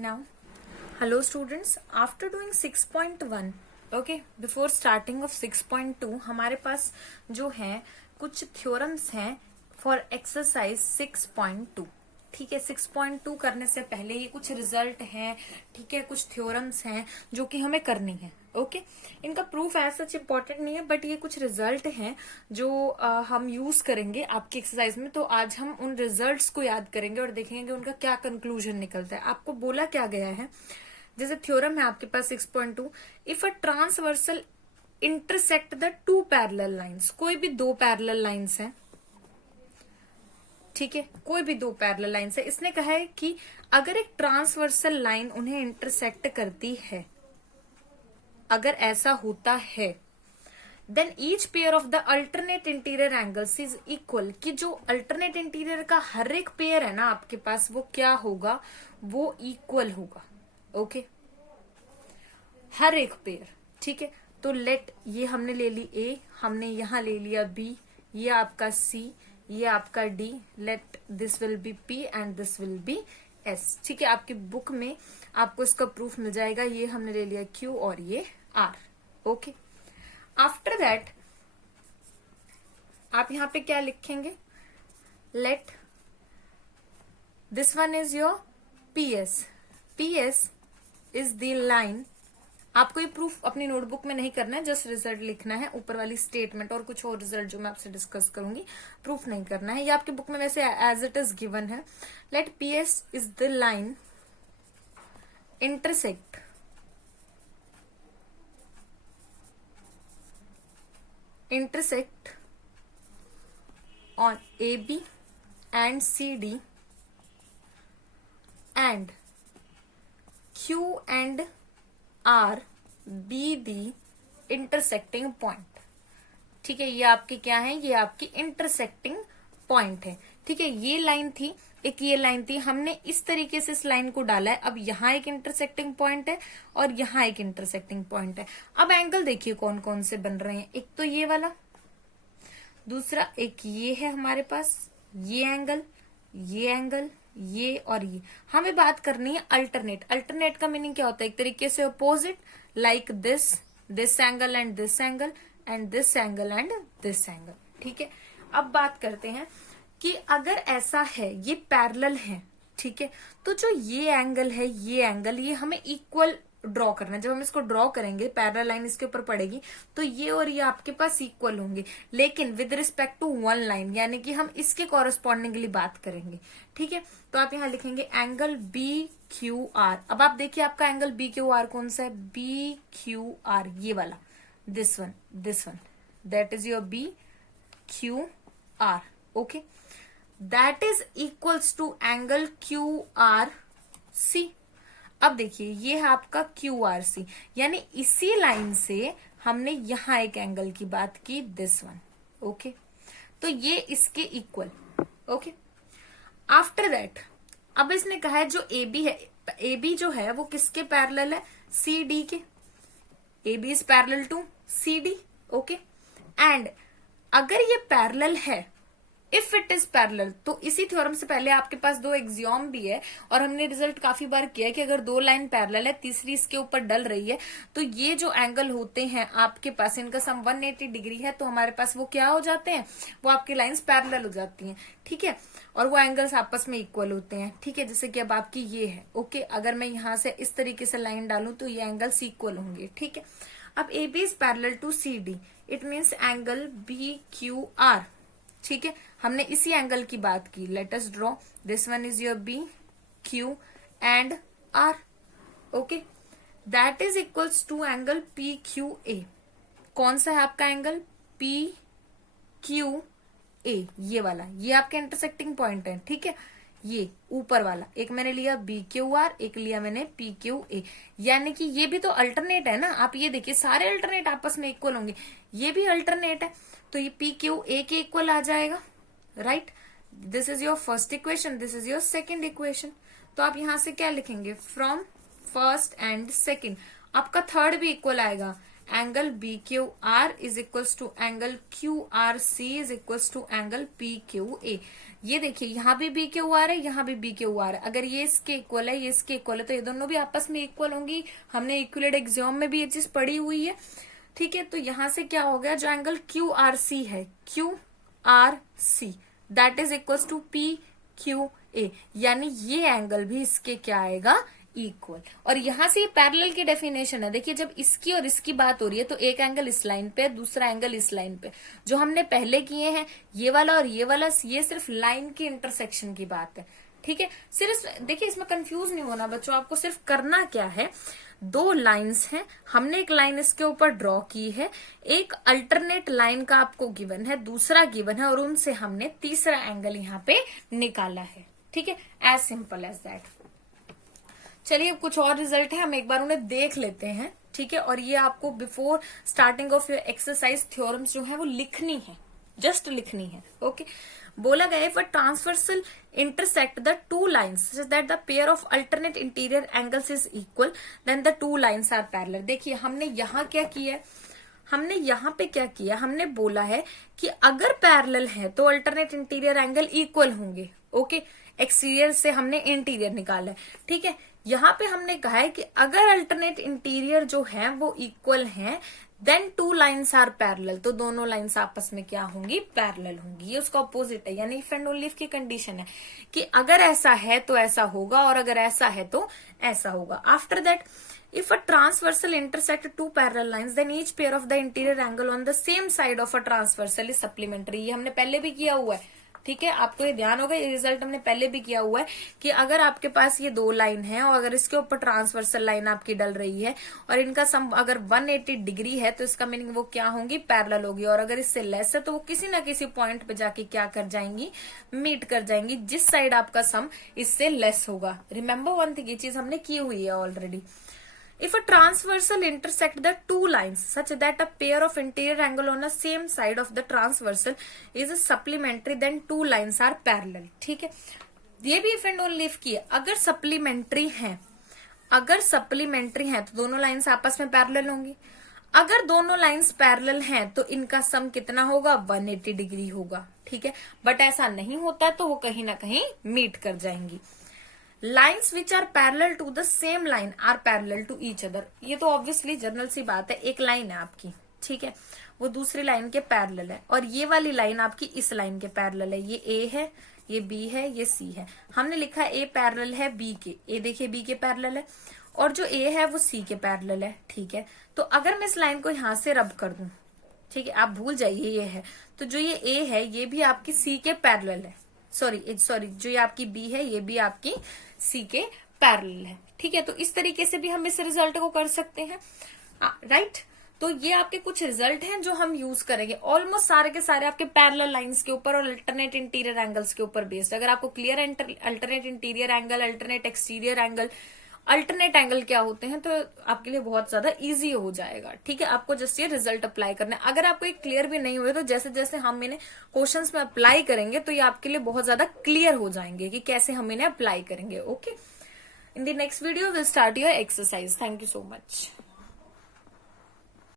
Now, hello students. After doing 6.1, okay, before starting of 6.2, हमारे पास जो है कुछ थ्योरम्स हैं फॉर एक्सरसाइज 6.2. ठीक है, 6.2 करने से पहले ये कुछ रिजल्ट हैं, ठीक है, कुछ थ्योरम्स हैं जो कि हमें करनी है. ओके, इनका प्रूफ एज सच इम्पोर्टेंट नहीं है, बट ये कुछ रिजल्ट हैं जो हम यूज करेंगे आपकी एक्सरसाइज में. तो आज हम उन रिजल्ट्स को याद करेंगे और देखेंगे कि उनका क्या कंक्लूजन निकलता है. आपको बोला क्या गया है, जैसे थ्योरम है आपके पास 6.2, if a transversal intersect the to parallel lines. कोई भी दो पैरेलल लाइंस हैं, ठीक है, कोई भी दो पैरेलल लाइंस है. इसने कहा है कि अगर एक ट्रांसवर्सल लाइन उन्हें इंटरसेक्ट करती है, अगर ऐसा होता है, then each pair of the alternate interior angles is equal. कि जो अल्टरनेट इंटीरियर का हर एक पेयर है ना आपके पास, वो क्या होगा, वो इक्वल होगा. ओके, हर एक पेयर. ठीक है, तो लेट ये हमने ले ली ए, हमने यहां ले लिया बी, ये आपका सी, ये आपका D. Let this will be P and this will be S. ठीक है, आपकी बुक में आपको इसका प्रूफ मिल जाएगा. ये हमने ले लिया क्यू और ये आर. ओके, आफ्टर दैट आप यहां पे क्या लिखेंगे, let this one is your PS. PS is the line. आपको ये प्रूफ अपनी नोटबुक में नहीं करना है, जस्ट रिजल्ट लिखना है, ऊपर वाली स्टेटमेंट और कुछ और रिजल्ट जो मैं आपसे डिस्कस करूंगी, प्रूफ नहीं करना है. ये आपकी बुक में वैसे एज इट इज गिवन है. Let PS is the line intersect on AB and CD and Q and R be the intersecting point. ठीक है, ये आपके क्या है, ये आपकी इंटरसेक्टिंग पॉइंट है. ठीक है, ये लाइन थी, एक ये लाइन थी, हमने इस तरीके से इस लाइन को डाला है. अब यहाँ एक इंटरसेक्टिंग पॉइंट है और यहाँ एक इंटरसेक्टिंग पॉइंट है. अब एंगल देखिए कौन कौन से बन रहे हैं. एक तो ये वाला, दूसरा एक ये है हमारे पास, ये एंगल, ये और ये. हमें बात करनी है अल्टरनेट. अल्टरनेट का मीनिंग क्या होता है, एक तरीके से opposite, like this angle and this angle and this angle and this angle. ठीक है, अब बात करते हैं कि अगर ऐसा है, ये पैरेलल है, ठीक है, तो जो ये एंगल है, ये एंगल, ये हमें इक्वल ड्रॉ करना है. जब हम इसको ड्रॉ करेंगे, पैरेलल लाइन इसके ऊपर पड़ेगी, तो ये और ये आपके पास इक्वल होंगे, लेकिन with respect to one line, यानी कि हम इसके कॉरेस्पॉन्डिंगली बात करेंगे. ठीक है, तो आप यहां लिखेंगे एंगल बी क्यू आर. अब आप देखिए आपका एंगल बी क्यू आर कौन सा है, बी क्यू आर, ये वाला, this one, that is your B Q R. Okay, that is equals to angle Q R C. अब देखिए ये है आपका क्यू आर सी, यानी इसी लाइन से हमने यहां एक एंगल की बात की, दिस वन. ओके, तो ये इसके इक्वल. ओके, आफ्टर दैट अब इसने कहा है जो ए बी है, ए बी जो है वो किसके पैरेलल है, सी डी के. A B is parallel to C D. Okay, and अगर ये पैरेलल है, इफ इट इज पैरेलल, तो इसी थ्योरम से पहले आपके पास दो एक्सियोम भी है और हमने रिजल्ट काफी बार किया है कि अगर दो लाइन पैरेलल है, तीसरी इसके ऊपर डल रही है, तो ये जो एंगल होते हैं आपके पास, इनका सम 180 डिग्री है, तो हमारे पास वो क्या हो जाते हैं, वो आपकी लाइंस पैरेलल हो जाती हैं. ठीक है, और वो एंगल्स आपस में इक्वल होते हैं. ठीक है, जैसे कि अब आपकी ये है. ओके, अगर मैं यहां से इस तरीके से लाइन डालूं तो ये एंगल्स इक्वल होंगे. ठीक है, अब A B is parallel to C D, it means angle B Q R. ठीक है, हमने इसी एंगल की बात की. Let us draw, this one is your B Q and R. Okay, that is equals to angle P Q A. कौन सा है आपका एंगल, पी क्यू ए, ये वाला, ये आपके इंटरसेक्टिंग पॉइंट है. ठीक है, ये ऊपर वाला एक मैंने लिया बी क्यू आर, एक लिया मैंने पी क्यू ए, यानी कि ये भी तो अल्टरनेट है ना. आप ये देखिए सारे अल्टरनेट आपस में इक्वल होंगे, ये भी अल्टरनेट है, तो ये पी क्यू ए के इक्वल आ जाएगा. Right, this is your first equation, this is your second equation. तो आप यहां से क्या लिखेंगे, फ्रॉम फर्स्ट एंड सेकेंड. आपका थर्ड भी इक्वल आएगा, angle B Q R is equals to angle Q R C is equals to angle P Q A. ये देखिए यहाँ भी बी क्यू आर है, यहाँ भी बी क्यू आर है। अगर ये इसके इक्वल है, ये इसके इक्वल है, तो ये दोनों भी आपस में इक्वल होंगी। हमने इक्विलेट एक्सियोम में भी ये चीज पढ़ी हुई है। ठीक है, तो यहां से क्या हो गया, जो एंगल क्यू आर सी है, Q R C that is equal to P Q A, यानी ये एंगल भी इसके क्या आएगा, इक्वल। और यहां से ये पैरेलल की डेफिनेशन है। देखिए जब इसकी और इसकी बात हो रही है तो एक एंगल इस लाइन पे, दूसरा एंगल इस लाइन पे। जो हमने पहले किए हैं ये वाला और ये वाला, ये सिर्फ लाइन की इंटरसेक्शन की बात है। ठीक है, सिर्फ देखिए इसमें कंफ्यूज नहीं होना बच्चों, आपको सिर्फ करना क्या है, दो लाइंस हैं, हमने एक लाइन इसके ऊपर ड्रॉ की है, एक अल्टरनेट लाइन का आपको गिवन है, दूसरा गिवन है, और उनसे हमने तीसरा एंगल यहाँ पे निकाला है। ठीक है, एज सिंपल एज दैट। चलिए अब कुछ और रिजल्ट है, हम एक बार उन्हें देख लेते हैं। ठीक है, और ये आपको before starting of your exercise theorems जो है वो लिखनी है, जस्ट लिखनी है। ओके, बोला गया if a transversal intersect the two lines such that the pair of alternate interior angles is equal then the two lines are parallel. देखिए हमने यहाँ क्या किया है, हमने यहाँ पे क्या किया, हमने बोला है कि अगर पैरेलल है तो अल्टरनेट इंटीरियर एंगल इक्वल होंगे। ओके, एक्सटीरियर से हमने इंटीरियर निकाला है। ठीक है, यहाँ पे हमने कहा है कि अगर अल्टरनेट इंटीरियर जो है वो इक्वल है then two lines are parallel, तो दोनों लाइन्स आपस में क्या होंगी, पैरेलल होंगी। ये उसका ऑपोजिट है, यानी इफ एंड ओनली इफ की कंडीशन है कि अगर ऐसा है तो ऐसा होगा और अगर ऐसा है तो ऐसा होगा। After that if a transversal intersect two parallel lines then each pair of the interior angle on the same side of a transversal is supplementary। ये हमने पहले भी किया हुआ है। ठीक है, आपको ये ध्यान होगा, ये रिजल्ट हमने पहले भी किया हुआ है कि अगर आपके पास ये दो लाइन है और अगर इसके ऊपर ट्रांसवर्सल लाइन आपकी डल रही है और इनका सम अगर 180 डिग्री है तो इसका मीनिंग वो क्या होंगी, पैरेलल होगी। और अगर इससे लेस है तो वो किसी ना किसी पॉइंट पे जाके क्या कर जाएंगी, मीट कर जाएंगी, जिस साइड आपका सम इससे लेस होगा। रिमेम्बर वन थिंग, ये चीज हमने की हुई है already. If a transversal intersect the two lines such that a pair of interior angle on the same side of the transversal is supplementary, then two lines are parallel। ठीक है, ये भी if and only if की है। अगर supplementary है, अगर supplementary है तो दोनों लाइंस आपस में पैरेलल होंगी। अगर दोनों लाइंस पैरेलल हैं तो इनका सम कितना होगा, 180 डिग्री होगा। ठीक है, बट ऐसा नहीं होता तो वो कहीं ना कहीं मीट कर जाएंगी। Lines which are parallel to the same line are parallel to each other. ये तो ऑब्वियसली जनरल सी बात है, एक लाइन है आपकी, ठीक है, वो दूसरी लाइन के पैरेलल है और ये वाली लाइन आपकी इस लाइन के पैरेलल है। ये ए है, ये बी है, ये सी है। हमने लिखा ए पैरेलल है बी के, ए देखिए बी के पैरेलल है और जो ए है वो सी के पैरेलल है। ठीक है, तो अगर मैं इस लाइन को यहां से रब कर दूं, ठीक है, आप भूल जाइए ये है, तो जो ये ए है ये भी आपकी सी के पैरेलल है। सॉरी जो ये आपकी बी है ये भी आपकी सी के पैरेलल है। ठीक है, तो इस तरीके से भी हम इस रिजल्ट को कर सकते हैं, राइट। तो ये आपके कुछ रिजल्ट हैं जो हम यूज करेंगे, ऑलमोस्ट सारे के सारे आपके पैरेलल लाइंस के ऊपर और अल्टरनेट इंटीरियर एंगल्स के ऊपर बेस्ड। अगर आपको clear alternate interior angle, alternate exterior angle, alternate angle क्या होते हैं तो आपके लिए बहुत ज्यादा इजी हो जाएगा। ठीक है, आपको जस्ट ये रिजल्ट अप्लाई करना है। अगर आपको एक क्लियर भी नहीं हुए तो जैसे जैसे हम इन्हें क्वेश्चंस में अप्लाई करेंगे तो ये आपके लिए बहुत ज्यादा क्लियर हो जाएंगे कि कैसे हम इन्हें अप्लाई करेंगे। Okay, in the next video will start your exercise. Thank you so much.